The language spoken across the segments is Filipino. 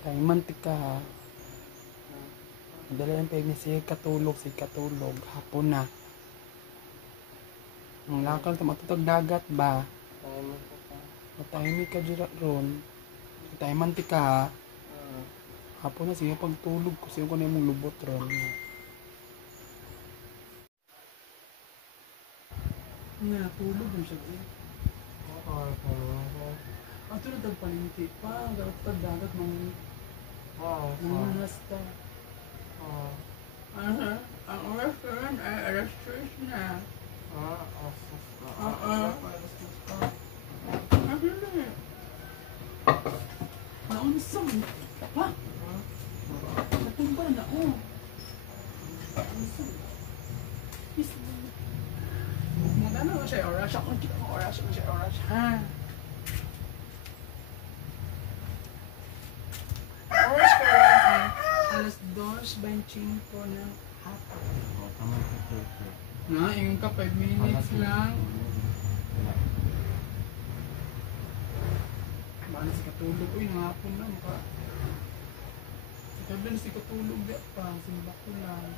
Kay mantika. Madali ang peg ni si katulog, hapon na. Ang lakal ta matutog dagat ba? Matahimik ka dira ron. Tay mantika. Hapon na siya pagtulog ko siya ko na mong lubot ron. Nga, tulog mo siya. Ato na tagpalinti pa, garap dagat ng nasta. Ang oras ko rin ay alas 3 na. Naunsam pa. Natong ba na o? Naunsam. Magano ko siya oras? Ako hindi ko oras. Ako siya oras. Ha? Oras ko rin ay alas 2:25 ng hapon. Na, yung ka 5 minutes lang. Bala si katulog. Uy, hapon na. Ikaw din si katulog pa. Simba ko lang.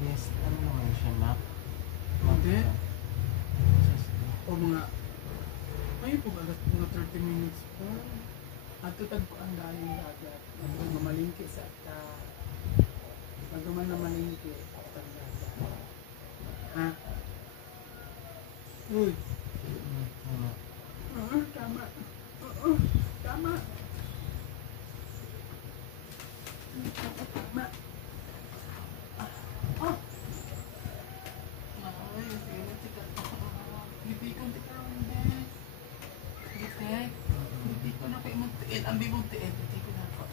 Yes, ano naman siya, map? Hindi. O mga, may po alas mga 30 minutes po. At tutag ko ang daling dagat. Mamalingki sa ata. Magaman na malingki sa atang dagat. Ha? Uy. Tama. Tama. Tama. Ambil bukti putih ko na ako.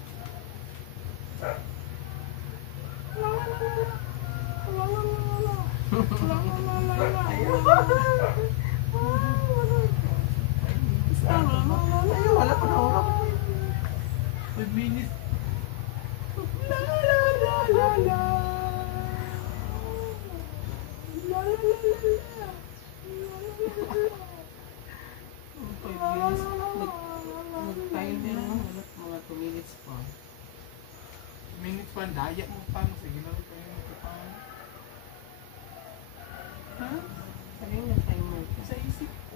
Ayaw, wala pa na ako. 5 minutes. Minutes pa, dayak mo pa. Sige lang pa yun. Ha? Saan yung timer ka? Sa isip ko.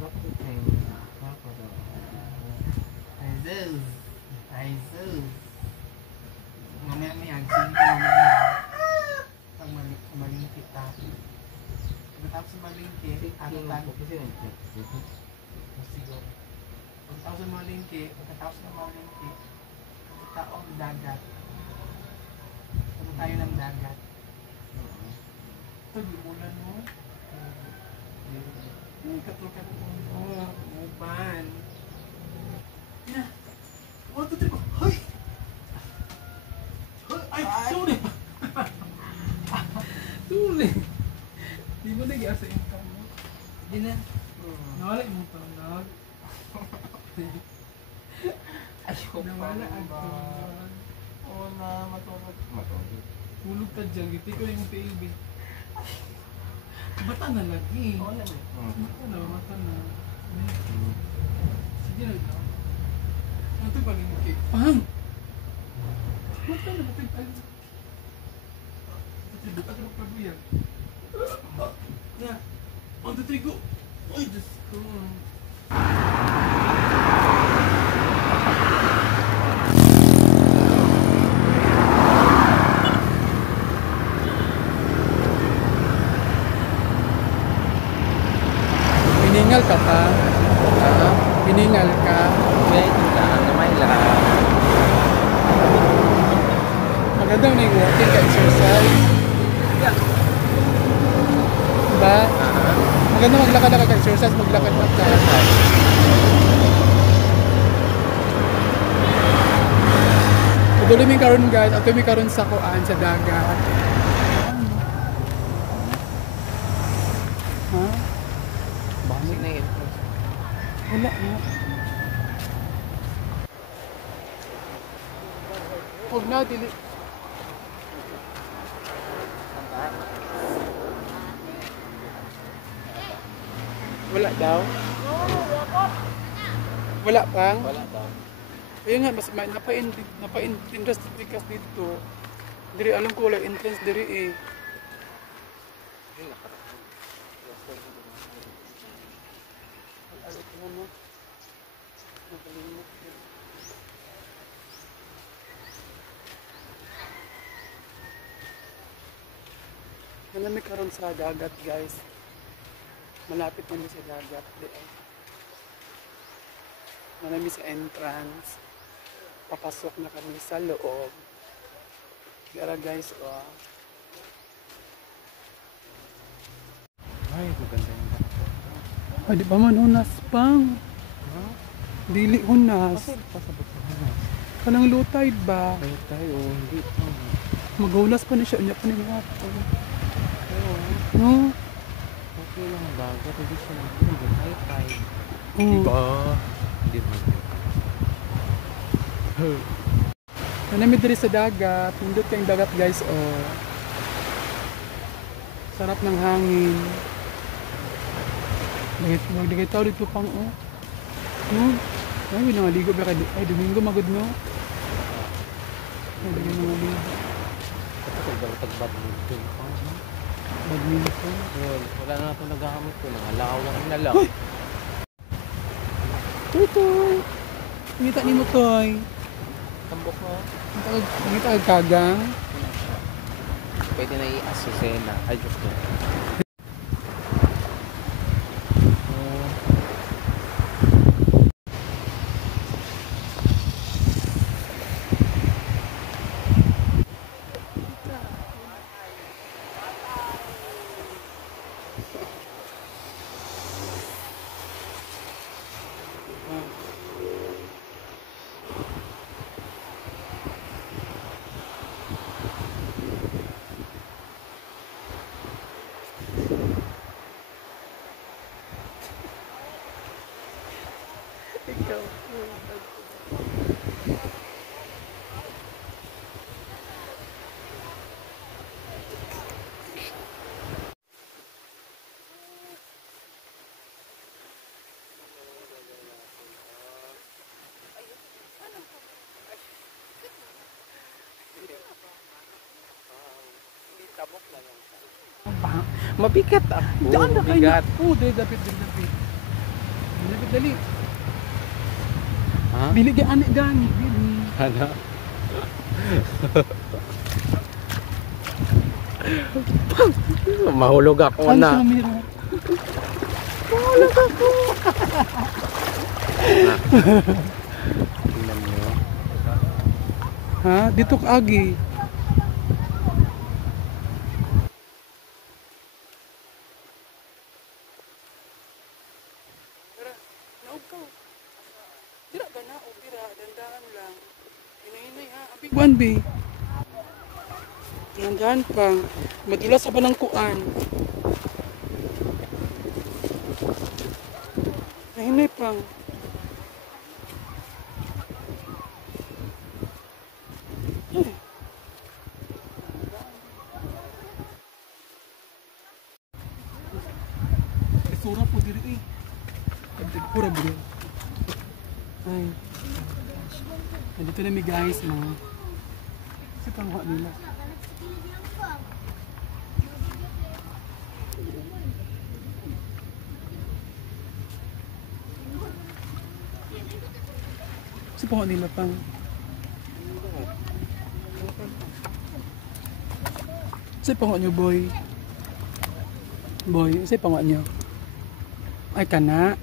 Wala pa yung timer. Ay, Zeus. Mamaya may agsing ko mamaya. Pag malingki tayo. Pagkatapos sa malingki, ano tayo? Siguro. Pagkatapos sa malingki, taong dagat. Ano tayo ng dagat? Ito, limulan mo. Katulog mo. Uban. Yeah. 1, 2, 3, go. Hoy! Ay! Sorry! Sorry! Di mo nag-iasa yung tao mo? Di na. Nawala yung tawag. Ayaw Nawala ako. Oo na, matulog. Tulog ka dyan, giti ko yung TV. Bata na lagi. Oo na. Mata na. Sige na ito. Ito pa rin yung cake. Pang! Mata na, mata na. Ito, buka ito magpaguyan. Yeah. 1, 2, 3, go! Ay, Diyos ko. Hiningal ka pa? Ha? Hiningal ka? Medyo lang, naman lang. Magandang na yung walking ka exercise. Diba? Maganda maglakad ka exercise, maglakad ka. Tuloy mi karon guys, ato mi karon sa kuan sa dagat. Ha? Bakit na yun? Wala na. Huwag na, dili. Wala daw. Wala pang? Wala daw. Kaya nga, mas may napa-interest because dito. Diri, alam ko wala entrance diri eh. Nalamig karon sa dagat guys. Malapit namin sa dagat. Marami sa entrance. Papasok na kami sa loob. Kaya guys, oh. Ay, maganda yung dapat. Ay, di ba man hunas pang? Ha? Dili hunas. Kasi pasabot sa hana. Kanang low tide ba? Ay, tayo, hindi. Maghulas pa na siya. Unya pa na yung water. No? Okay lang ang dagat. Hindi siya lang. Ay, tayo. Diba? Hindi mo. Nanamid diri sa dagat. Pindot kayong dagat guys, oh. Sarap ng hangin. Magdigay tao dito pang, oh. No? Ay, nangaligo ba kayo? Ay, Domingo, magod no? Ay, digay nangaligo. Pag-badminton pa. Badminton. Wala na ito nagagamit ko. Nangalaw lang na lang. Uy! Toy! Ngita ni mo, Toy. Tambok mo. Ngita ang kagang. Pwede na i-asusena. Ay, joke lang. Ikaw. Mabigat ah. Daan na kayo na. Mabigat. Dali, dapit. Dali. Ha? Bili ka anik gani. Bili. Ano? Mahulog ako Ay, na. Samira. Tingnan nyo. Ha? Dito ka agi. Kuan be. Nandiyan pang madulas sa balangkuan. Nahinay pang. Sura po diri eh. Pura bro. Ay. Nandito na mi guys, mga. Kasi pangwa nila. Kasi pangwa nila pang. Kasi pangwa nyo boy. Boy, kasi pangwa nyo. Ay kana.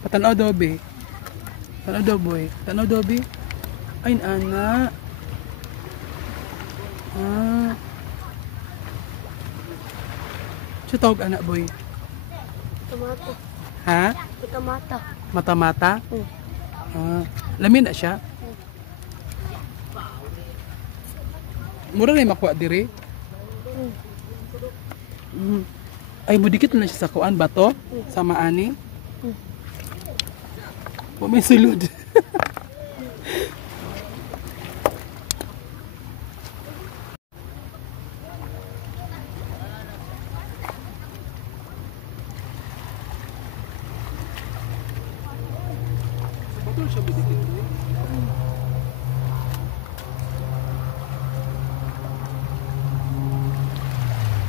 Patanaw daw be. Tanaw daw boy. Tanaw daw be. Ay ana. Ah. Siya tawag anak boy. Tomato. Ha? Tomato. Mata-mata? Ah. Lamin na siya? Mura na yung makuha diri? Mm. Ay, mudikit na siya sa kuan ba to? Sa maani? May sulod. lang siya bidikit.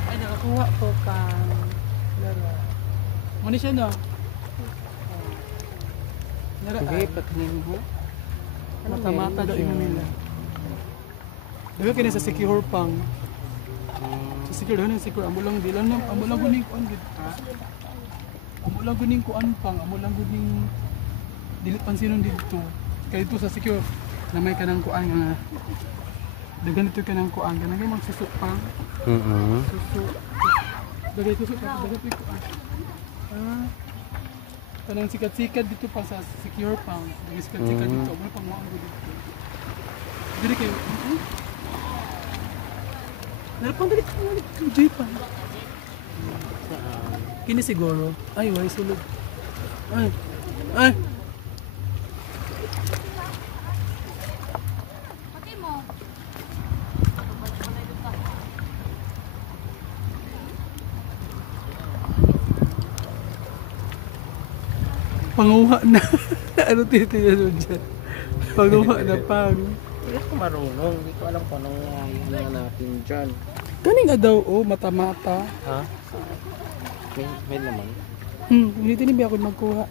Ay, nakakuha ko pang laro. Muna siya, no? Laro, Sige, patingin mo. mata-mata daw yung nila. Daga kini sa secure pang. Sa secure daw secure. Amo lang di lang amo lang guning kuan gid. Amo lang guning kuan pang. Amo lang guning dili pansinon dito. Kay dito sa secure na may kanang kuan nga. Dagan dito kanang kuan kanang may magsusuk pang. Susuk. Daga susuk daga pi kuan. Kanang sikat-sikat dito pa sa secure pang. Daga sikat-sikat dito. Amo pang mao dito. Dili kay Narapang dali ka Jay pa. Kini siguro. Ay, wala sulod. Ay. Ay. Pati mo. Panguha na. Ano tinitingnan mo dyan? Panguha na pang. Hindi ko marunong. Hindi ko alam kung anong yan natin dyan. Kani nga daw, oh, mata-mata. Ha? May laman. Hindi tinibi ako magkuha.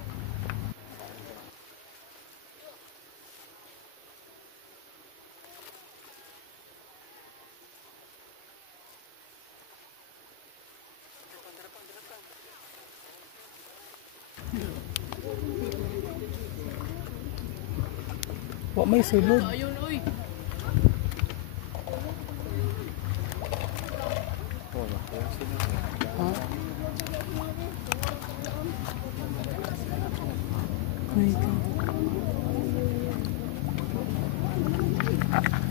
Wa may sulod. Ayun, uy. Oh, naku. Ha? Ay, ka.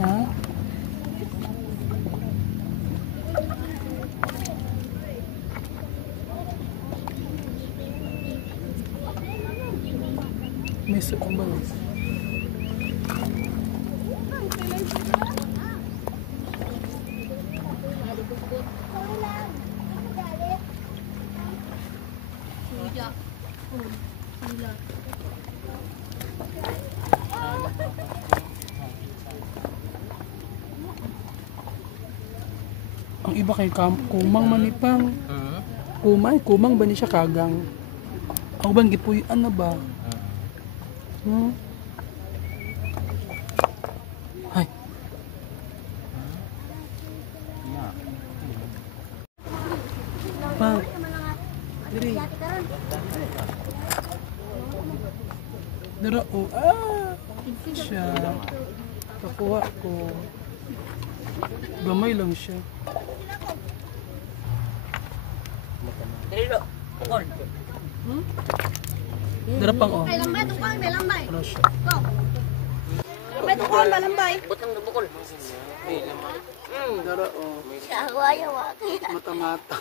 Ha? May sukong ba? Suya. Sila. Ang iba kay kumang manipang. Kumang ba ni siya kagang? Ako ba gipuy-an na ba? No? Ay. Yeah. Pang. Diri. Dara o. Siya. Kakuha ko. Gamay lang siya. Dara pang o. May lambay, tukang may lambay. Ano siya? Go. Lambay, tukang may lambay. Dara o. Siya ako ayaw ako. Mata-mata.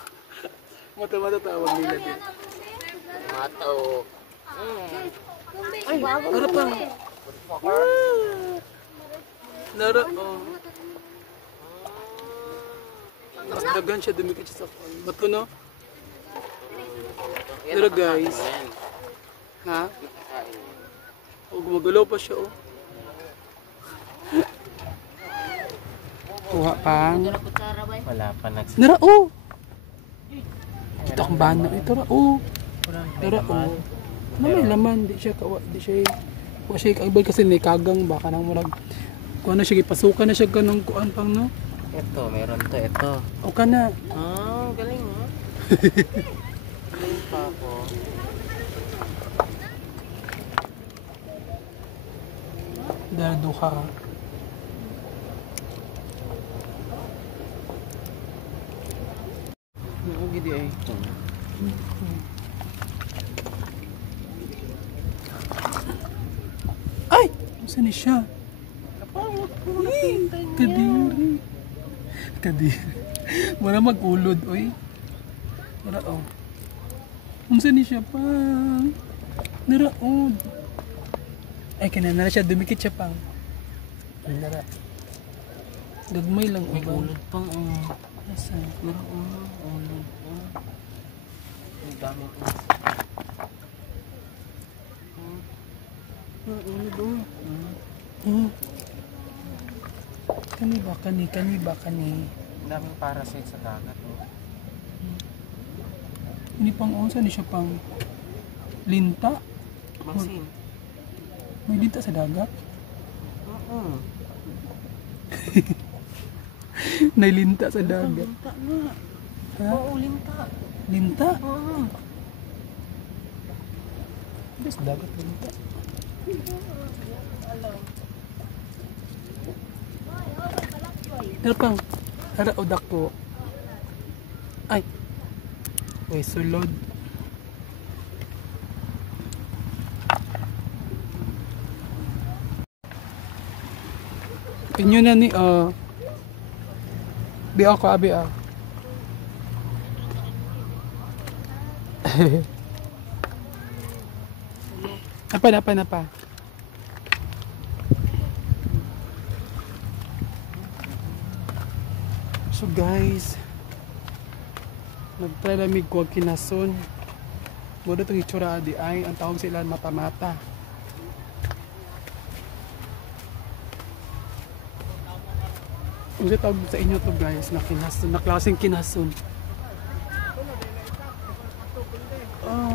Mata-mata tawag nila din. Ay, dara pang. Dara o. Tapos dagan siya, dumikit siya sa phone. Ba't ko no? Dara guys. Ha? O, gumagalaw pa siya oh. Kuha pang. Wala pa nagsasabi. Dara o. Ito ang bana. Ito ra o. Dara o. Ano may laman? Di siya kawa. Di siya. Kuha siya kaibal kasi ni kagang ba. Kanang murag. Kuha na siya. Ipasukan na siya kanang kuan pang no. Ito, meron to. Ito. O ka na. Galing mo. Galing pa ako. Dara duha. Naugi di ay. Ay! Saan ni siya? Kadiri. Kadiri. Mara mag-ulod, oy. Mara, oh. Unsa ni siya pa? Nara, oh. Ay, kinanara siya. Dumikit siya pang. Nara. Gagmay lang, May uban. ulod pang. Asa? Mara, ulod. Ang dami ko. Ano doon? Hmm. Kani ba kani? Ang daming parasite sa dagat. Oh. Ini pang unsa ni siya pang linta. Masin. May linta sa dagat. Oo. Nailinta sa dagat. Linta na. Ha? Oo, linta. Linta? Oo. Sa dagat linta. Pero pang, hara odak ko. Ay. Uy, sulod. Inyo na ni, di ako abi Napa. So guys, nagtry lamig ko kinason. Modo itong itsura di ay, ang tawag sila mata-mata. Ang tawag sa inyo to guys, na kinason, na klaseng kinason. Oh.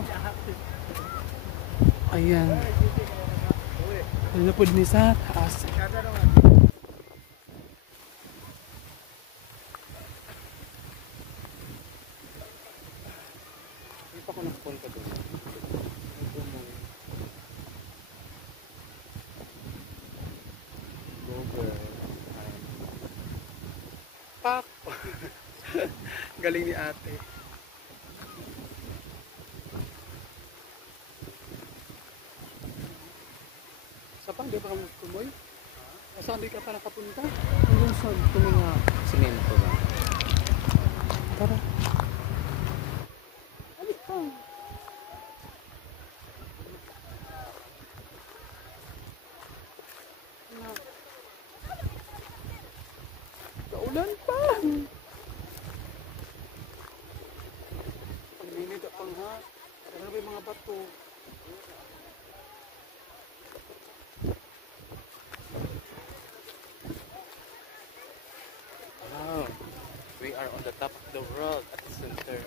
Ayan. Ano na po din sa taas. Hindi pa ako nagpunta doon. Go girl. Pak! Galing ni ate. Sa pang, di ba kami kumoy? Saan di ka pa nakapunta? Hanggang sa tuminga simento na. Tara. Alik ka. Kaulan pa. Pagninit at pangha. Ano ba yung mga bato? Wow. We are on the top of the world at the center.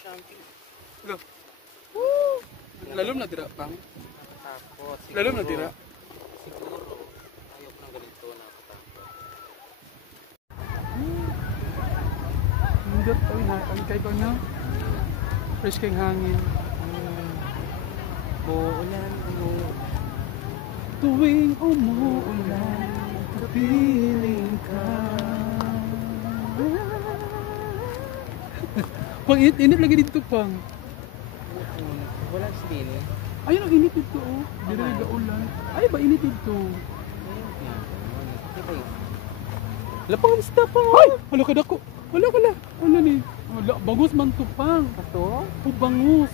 Shanti. Lo. Woo! Lalom na tira pang. Nakatakot. Lalom na tira. Siguro. Ayaw ko ng ganito, nakatakot. Hindi ko ang kay ko na. Fresh kang hangin. Uulan mo. Tuwing umuulan, kapiling ka. Pang init lagi dito pang. Wala si Dini. Ayun ang init dito oh. Di na ulan. Ay ba init dito? Lapang isda pa. Ay! Hala ka dako. Wala ka na. Wala ni. Wala. Bangus man to pang. Ito? O bangus.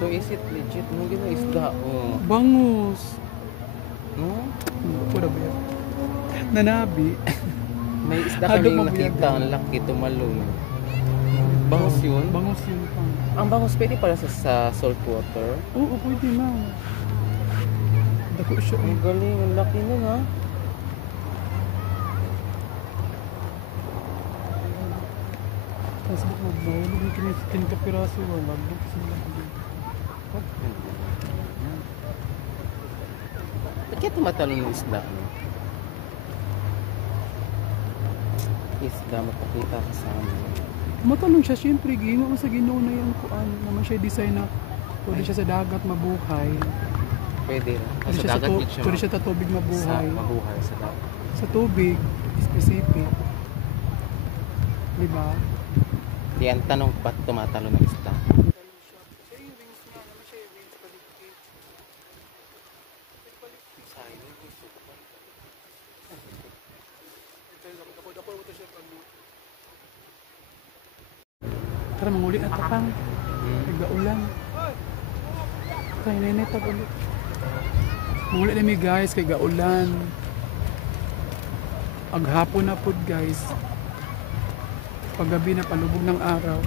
So is it legit? Mo gina isda oh. Bangus. No? Pura ba yan? Nanabi. May isda Hadok kami mo nakita, ang laki tumalon. Bangus yun? Bangus yun pang. Ang bangus pwede pala sa salt water. Oo, pwede na. Dako siya. Ang galing, ang laki nun ha. Tapos magbawal yung kinitin ka piraso. Magbuk sila. Ba't kaya tumatalon ng isda? No? Isda, mapakita ka sa amin. Matanong siya, siyempre, gino ko sa Ginoo na yung kuan. Naman siya design na pwede siya sa dagat mabuhay. Pwede rin. Pwede Sa siya dagat din siya pwede siya sa tubig mabuhay. mabuhay sa dagat. Sa tubig, specific. Diba? Yan, tanong ba't tumatalon ng isda? Tara, manguli at tapang. Nagaulan. Kaya nene, tag-ulit. Manguli na mi guys, kay gaulan. Aghapon na pod guys. Paggabi na palubog ng araw.